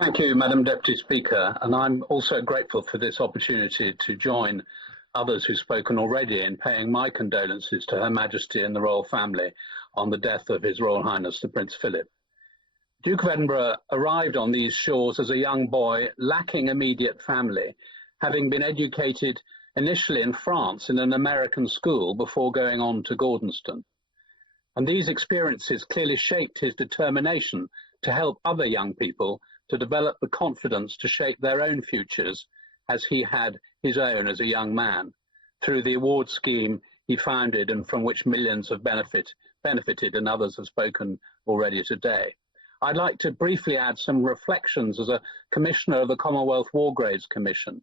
Thank you, Madam Deputy Speaker, and I'm also grateful for this opportunity to join others who've spoken already in paying my condolences to Her Majesty and the Royal Family on the death of His Royal Highness the Prince Philip. Duke of Edinburgh arrived on these shores as a young boy lacking immediate family, having been educated initially in France in an American school before going on to Gordonston. And these experiences clearly shaped his determination to help other young people to develop the confidence to shape their own futures as he had his own as a young man, through the award scheme he founded and from which millions have benefited, and others have spoken already today. I'd like to briefly add some reflections as a Commissioner of the Commonwealth War Graves Commission.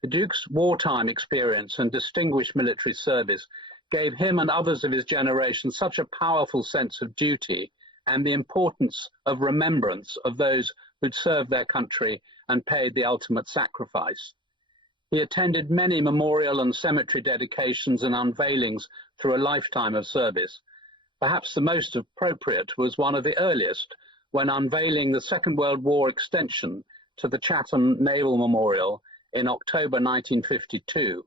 The Duke's wartime experience and distinguished military service gave him and others of his generation such a powerful sense of duty and the importance of remembrance of those who'd served their country and paid the ultimate sacrifice. He attended many memorial and cemetery dedications and unveilings through a lifetime of service. Perhaps the most appropriate was one of the earliest, when unveiling the Second World War extension to the Chatham Naval Memorial in October 1952,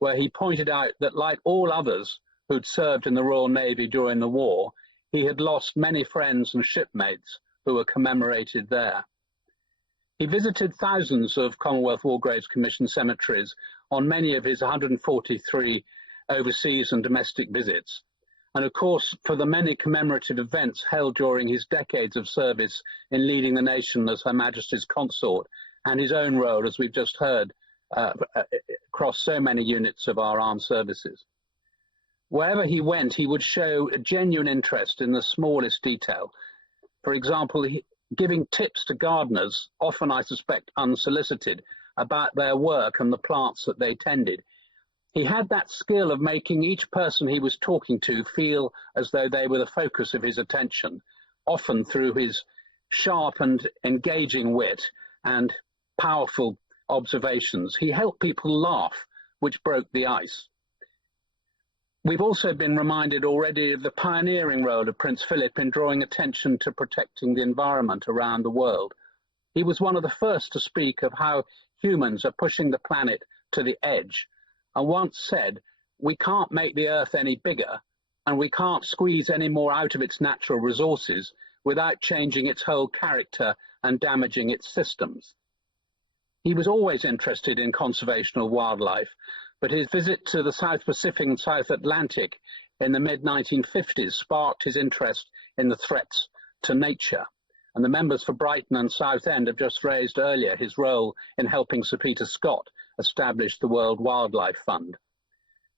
where he pointed out that, like all others who'd served in the Royal Navy during the war, he had lost many friends and shipmates who were commemorated there. He visited thousands of Commonwealth War Graves Commission cemeteries on many of his 143 overseas and domestic visits. And of course, for the many commemorative events held during his decades of service in leading the nation as Her Majesty's consort, and his own role, as we've just heard, across so many units of our armed services. Wherever he went, he would show a genuine interest in the smallest detail. For example, giving tips to gardeners, often I suspect unsolicited, about their work and the plants that they tended. He had that skill of making each person he was talking to feel as though they were the focus of his attention, often through his sharp and engaging wit and powerful observations. He helped people laugh, which broke the ice. We've also been reminded already of the pioneering role of Prince Philip in drawing attention to protecting the environment around the world. He was one of the first to speak of how humans are pushing the planet to the edge, and once said, "We can't make the Earth any bigger, and we can't squeeze any more out of its natural resources without changing its whole character and damaging its systems." He was always interested in conservation of wildlife, but his visit to the South Pacific and South Atlantic in the mid-1950s sparked his interest in the threats to nature. And the members for Brighton and Southend have just raised earlier his role in helping Sir Peter Scott establish the World Wildlife Fund.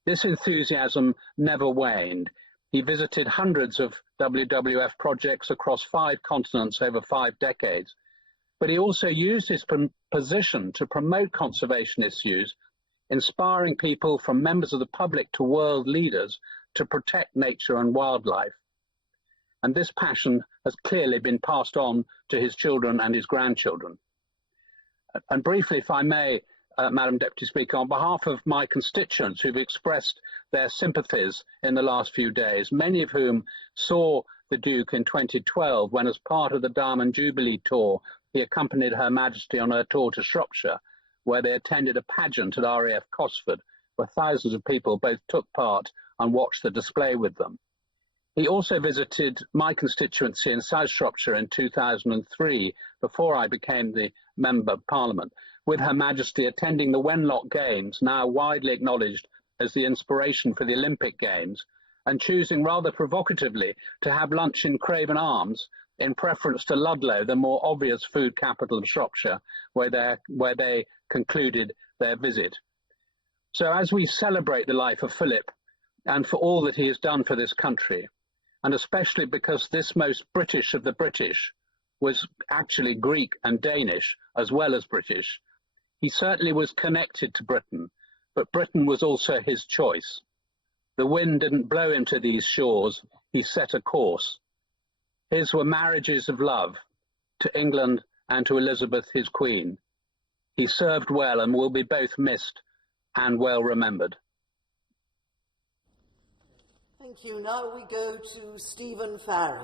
This enthusiasm never waned. He visited hundreds of WWF projects across 5 continents over 5 decades, but he also used his position to promote conservation issues, inspiring people from members of the public to world leaders to protect nature and wildlife. And this passion has clearly been passed on to his children and his grandchildren. And briefly, if I may, Madam Deputy Speaker, on behalf of my constituents who've expressed their sympathies in the last few days, many of whom saw the Duke in 2012 when, as part of the Diamond Jubilee tour, he accompanied Her Majesty on her tour to Shropshire, where they attended a pageant at RAF Cosford, where thousands of people both took part and watched the display with them. He also visited my constituency in South Shropshire in 2003, before I became the Member of Parliament, with Her Majesty attending the Wenlock Games, now widely acknowledged as the inspiration for the Olympic Games, and choosing rather provocatively to have lunch in Craven Arms in preference to Ludlow, the more obvious food capital of Shropshire, where they concluded their visit. So as we celebrate the life of Philip and for all that he has done for this country, and especially because this most British of the British was actually Greek and Danish as well as British, he certainly was connected to Britain, but Britain was also his choice. The wind didn't blow him to these shores, he set a course. His were marriages of love to England and to Elizabeth, his queen. He served well and will be both missed and well remembered. Thank you. Now we go to Stephen Farry.